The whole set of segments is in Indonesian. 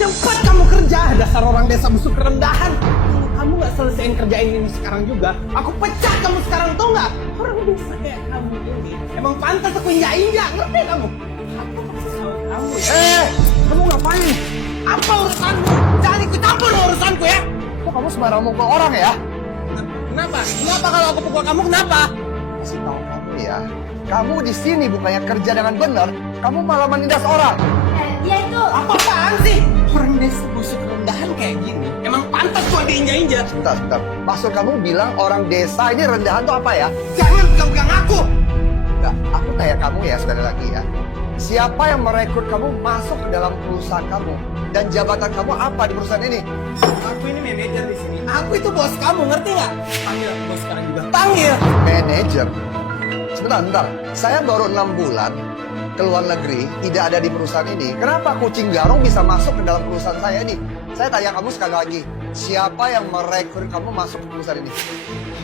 Cepat kamu kerja, dasar orang desa busuk rendahan. Kamu nggak selesaiin kerjain ini sekarang juga, aku pecat kamu sekarang, tau nggak? Orang desa kayak kamu ini emang pantas aku injak-injak, ngerti kamu? Aku kasih tahu kamu ya. Kamu ngapain? Apa urusanmu? Jangan ikut campur urusanku ya. Kok kamu sembarang mukul orang ya? Kenapa? Kenapa kalau aku pukul kamu, kenapa? Kasih tahu kamu ya. Kamu di sini bukannya kerja dengan benar, kamu malah menindas orang. Dia itu Apa-apaan sih? Orang desa busuk rendahan kayak gini emang pantas buat diinjak-injak. Sebentar. Maksud kamu bilang orang desa ini rendahan tuh apa ya? Jangan pegang aku. Enggak, aku tanya kamu ya sekali lagi ya. Siapa yang merekrut kamu masuk ke dalam perusahaan kamu? Dan jabatan kamu apa di perusahaan ini? Aku ini manajer di sini. Aku itu bos kamu, ngerti nggak? Panggil aku bos sekarang juga. Panggil. Manajer. Sebentar. Saya baru 6 bulan ke luar negeri, tidak ada di perusahaan ini. Kenapa kucing garong bisa masuk ke dalam perusahaan saya ini? Saya tanya kamu sekali lagi. Siapa yang merekrut kamu masuk ke perusahaan ini?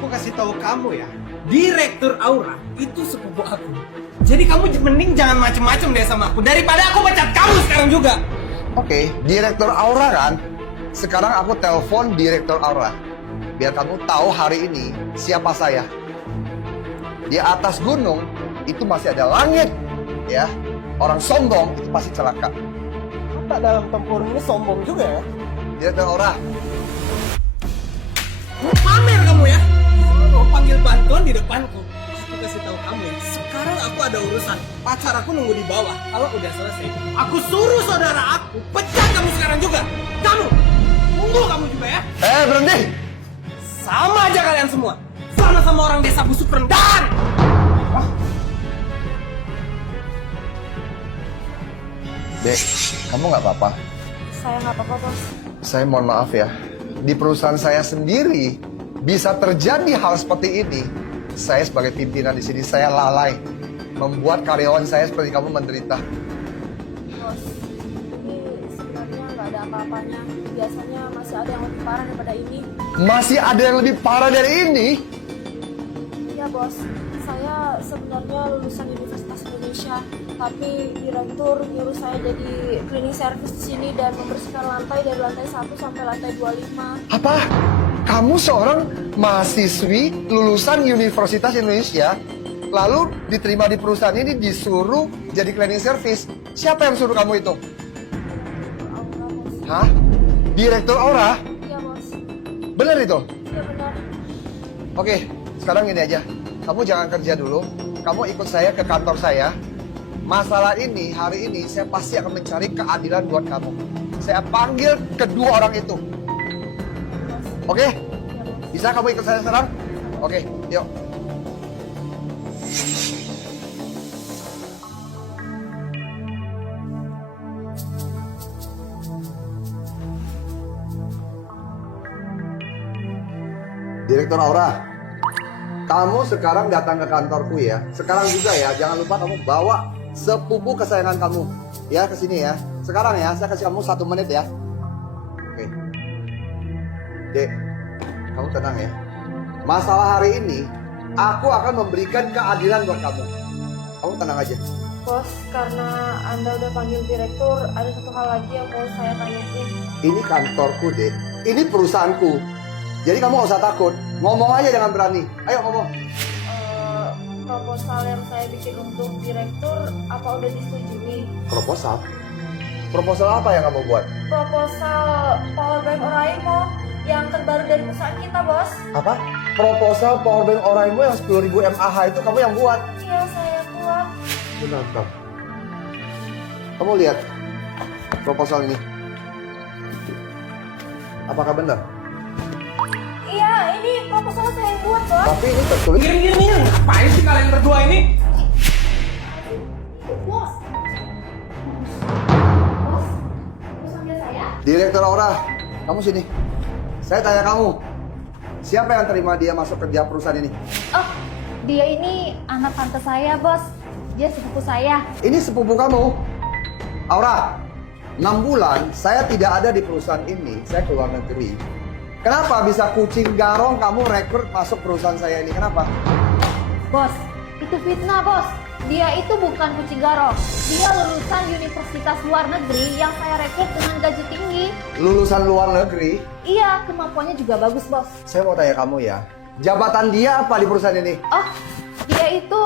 Aku kasih tahu kamu ya. Direktur Aura itu sepupu aku. Jadi kamu mending jangan macem-macem deh sama aku. Daripada aku pecat kamu sekarang juga. Oke, Direktur Aura kan? Sekarang aku telepon Direktur Aura. Biar kamu tahu hari ini siapa saya. Di atas gunung itu masih ada langit. Ya, orang sombong itu pasti celaka. Apa dalam tempur ini sombong juga ya? Direktur Aura, Pamer kamu ya. Mau panggil bantuan di depanku. Aku kasih tahu kamu ya. Sekarang aku ada urusan. Pacar aku nunggu di bawah. Kalau udah selesai, aku suruh saudara aku pecat kamu sekarang juga. Kamu, tunggu kamu juga ya. berhenti! Sama aja kalian semua. Sama-sama orang desa busuk rendahan. Dek, kamu nggak apa-apa? saya nggak apa-apa bos. Saya mohon maaf ya. Di perusahaan saya sendiri bisa terjadi hal seperti ini. Saya sebagai pimpinan di sini saya lalai membuat karyawan saya seperti kamu menderita. Bos, ini sebenarnya nggak ada apa-apanya. Biasanya masih ada yang lebih parah daripada ini. Masih ada yang lebih parah dari ini? Iya bos, saya sebenarnya lulusan Universitas Indonesia, tapi direktur nyuruh saya jadi cleaning service di sini dan membersihkan lantai dari lantai 1 sampai lantai 25. Apa? Kamu seorang mahasiswi lulusan Universitas Indonesia, lalu diterima di perusahaan ini disuruh jadi cleaning service. Siapa yang suruh kamu itu? Aura bos. Hah? Direktur Aura? Iya bos. Benar itu? Iya benar. Oke, sekarang gini aja. Kamu jangan kerja dulu. Kamu ikut saya ke kantor saya. Masalah ini, hari ini, saya pasti akan mencari keadilan buat kamu. Saya panggil kedua orang itu. Oke? Bisa kamu ikut saya sekarang? Oke, yuk. Direktur Aura, kamu sekarang datang ke kantorku ya. Sekarang juga ya, jangan lupa kamu bawa sepupu kesayangan kamu. Ya, ke sini ya. Sekarang ya, saya kasih kamu 1 menit ya. Oke. Dek, kamu tenang ya. Masalah hari ini, aku akan memberikan keadilan buat kamu. Kamu tenang aja. Bos, karena Anda udah panggil direktur, ada satu hal lagi yang mau saya tanyain. Ini kantorku, Dek. Ini perusahaanku. Jadi kamu gak usah takut. Ngomong aja dengan berani. Ayo ngomong. Proposal yang saya bikin untuk direktur, apa udah disetujui? Proposal? Proposal apa yang kamu buat? Proposal Powerbank Oraimo yang terbaru dari perusahaan kita, bos. Apa? Proposal powerbank Oraimo yang 10.000 mAh itu kamu yang buat? Iya, saya buat. Bentar. Kamu lihat proposal ini. Apakah benar? Iya, ini proposal saya yang buat, bos. Tapi ini tertulis. Minggir. Ngapain sih kalian berdua ini? Bos. Bos, terus panggil saya? Direktur Aura, kamu sini. Saya tanya kamu. Siapa yang terima dia masuk kerja perusahaan ini? Oh, dia ini anak tante saya, bos. Dia sepupu saya. Ini sepupu kamu. Aura, 6 bulan saya tidak ada di perusahaan ini. Saya keluar negeri. Kenapa bisa kucing garong kamu rekrut masuk perusahaan saya ini? Kenapa? Bos, itu fitnah, bos. Dia itu bukan kucing garong. Dia lulusan universitas luar negeri yang saya rekrut dengan gaji tinggi. Lulusan luar negeri. Iya, kemampuannya juga bagus, Bos. Saya mau tanya kamu ya, jabatan dia apa di perusahaan ini? Oh, dia itu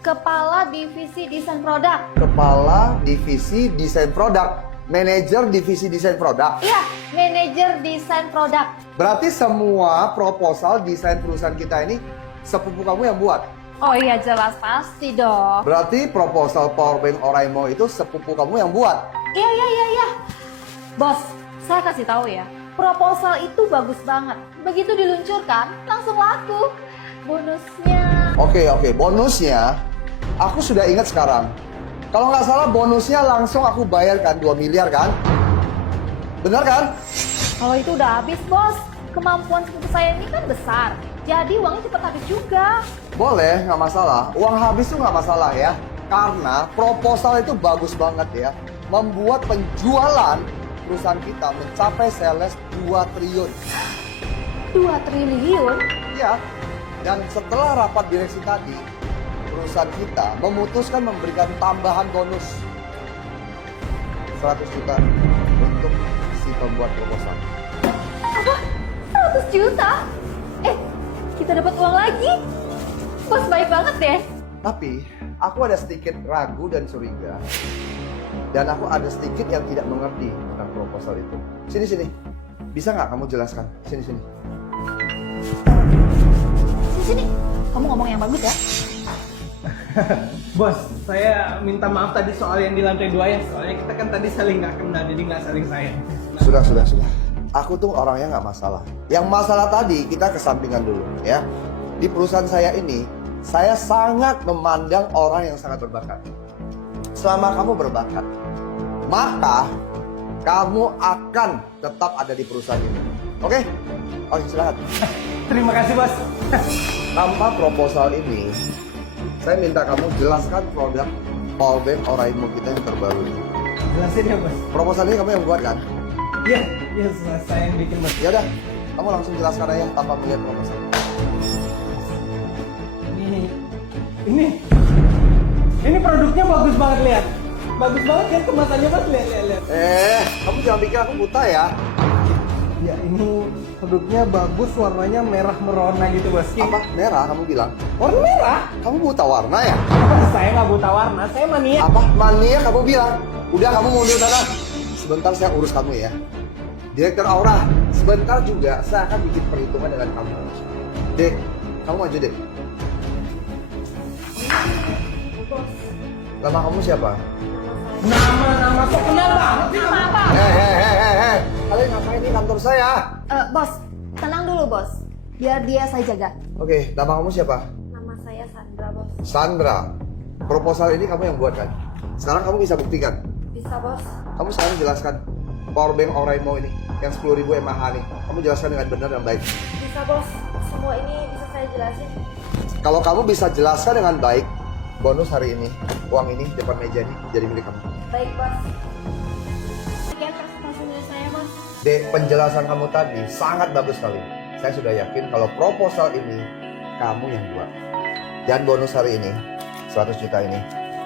kepala divisi desain produk. Kepala divisi desain produk, manajer divisi desain produk. Iya, manajer desain produk. Berarti semua proposal desain perusahaan kita ini sepupu kamu yang buat. Oh iya, jelas pasti dong. Berarti proposal powerbank Oraimo itu sepupu kamu yang buat. Iya. Bos, saya kasih tahu ya. Proposal itu bagus banget. Begitu diluncurkan, langsung laku. Bonusnya... Oke, bonusnya aku sudah ingat sekarang. Kalau nggak salah bonusnya langsung aku bayarkan 2 miliar kan? Benar kan? Kalau itu udah habis, Bos. Kemampuan sepupu saya ini kan besar. Jadi uangnya cepat habis juga. Boleh, nggak masalah. Uang habis tuh nggak masalah ya. Karena proposal itu bagus banget ya. Membuat penjualan perusahaan kita mencapai sales 2 triliun. 2 triliun? Ya, dan setelah rapat direksi tadi, perusahaan kita memutuskan memberikan tambahan bonus 100 juta untuk si pembuat proposal. Apa? 100 juta? Kita dapat uang lagi? Bos baik banget deh. Tapi, aku ada sedikit ragu dan curiga. Dan aku ada sedikit yang tidak mengerti tentang proposal itu. Sini. Bisa nggak kamu jelaskan? Sini. Sini. Kamu ngomong yang bagus ya. Bos, saya minta maaf tadi soal yang di lantai 2 ya. Soalnya kita kan tadi saling nggak kenal, jadi nggak saling sayang. Sudah. Aku tuh orangnya nggak masalah. Yang masalah tadi kita kesampingan dulu ya. Di perusahaan saya ini, saya sangat memandang orang yang sangat berbakat. Selama kamu berbakat, maka kamu akan tetap ada di perusahaan ini. Oke? Oke, silakan. Terima kasih, Bos. Tanpa proposal ini, saya minta kamu jelaskan produk powerbank Oraimo kita yang terbaru ini. Jelasin ya, Bos. Proposal ini kamu yang buat kan? Iya, saya yang bikin, Bos. Ya udah, kamu langsung jelaskan aja tanpa melihat proposal. Ini produknya bagus banget, lihat. Bagus banget kan kemasannya, Bos. Lihat. Kamu jangan pikir aku buta ya. Ya, ini produknya bagus, warnanya merah merona gitu, Bos. Apa? Merah kamu bilang? Warna merah? Kamu buta warna ya? Saya nggak buta warna, saya mania. Apa? Mania kamu bilang? Udah kamu mundur sana. Sebentar saya urus kamu ya. Direktur Aura, sebentar juga saya akan bikin perhitungan dengan kamu. Dek, kamu maju deh. Bos, Nama kamu siapa? Nama kok kenal banget sih? Nama apa? Hei. Kalian ngapain di kantor saya? Bos, tenang dulu, Bos. Biar dia saya jaga. Oke, nama kamu siapa? nama saya Sandra, Bos. Sandra. Proposal ini kamu yang buat kan? Sekarang kamu bisa buktikan. Bisa, Bos. Kamu sekarang jelaskan powerbank Oraimo ini yang 10.000 mAh nih. Kamu jelaskan dengan benar dan baik. Bisa, Bos. Semua ini bisa saya jelasin. Kalau kamu bisa jelaskan dengan baik, bonus hari ini, uang ini depan meja ini jadi milik kamu. Baik, Bos. Sekian presentasi dari saya, Bos. Dek, penjelasan kamu tadi sangat bagus sekali. Saya sudah yakin kalau proposal ini kamu yang buat. Dan bonus hari ini, 100 juta ini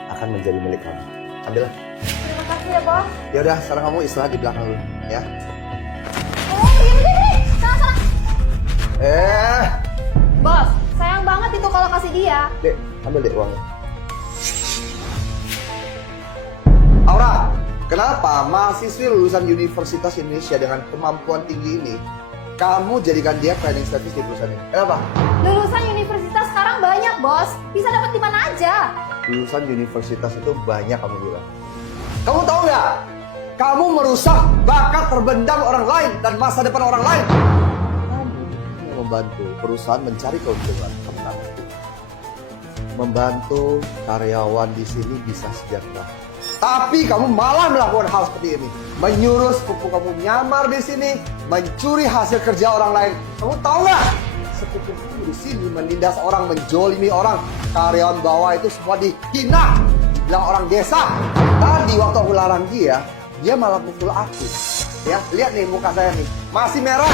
akan menjadi milik kamu. Ambillah. Terima kasih ya, Bos. Ya udah, sekarang kamu istirahat di belakang dulu, ya. Ini. Sana. Eh, Bos, sayang banget itu kalau kasih dia. Dek, ambil dek uangnya. Aura, kenapa mahasiswi lulusan Universitas Indonesia dengan kemampuan tinggi ini kamu jadikan dia training service di perusahaan ini? Kenapa? Lulusan universitas sekarang banyak, Bos. Bisa dapat di mana aja. Lulusan universitas itu banyak kamu bilang. Kamu tahu nggak? Kamu merusak bakat terbendam orang lain dan masa depan orang lain. Kamu yang membantu perusahaan mencari keuntungan. Kamu tahu? Membantu karyawan di sini bisa sejahtera. Tapi kamu malah melakukan hal seperti ini. Menyuruh sepupu kamu nyamar di sini, mencuri hasil kerja orang lain. Kamu tahu nggak? Sepupu kamu di sini menindas orang, menjolimi orang. Karyawan bawah itu semua dihina, bilang orang desa. Tadi waktu aku larang dia malah pukul aku. Ya, lihat nih muka saya nih, masih merah.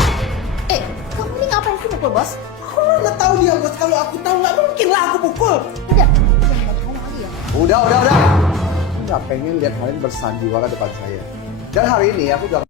Kamu ini ngapain sih pukul, Bos? Aku mana tahu dia, Bos. Kalau aku tahu nggak mungkin lah aku pukul. Udah, jangan ngomong lagi ya. Udah. Aku nggak pengen lihat kalian bersandiwara depan saya. Dan hari ini aku udah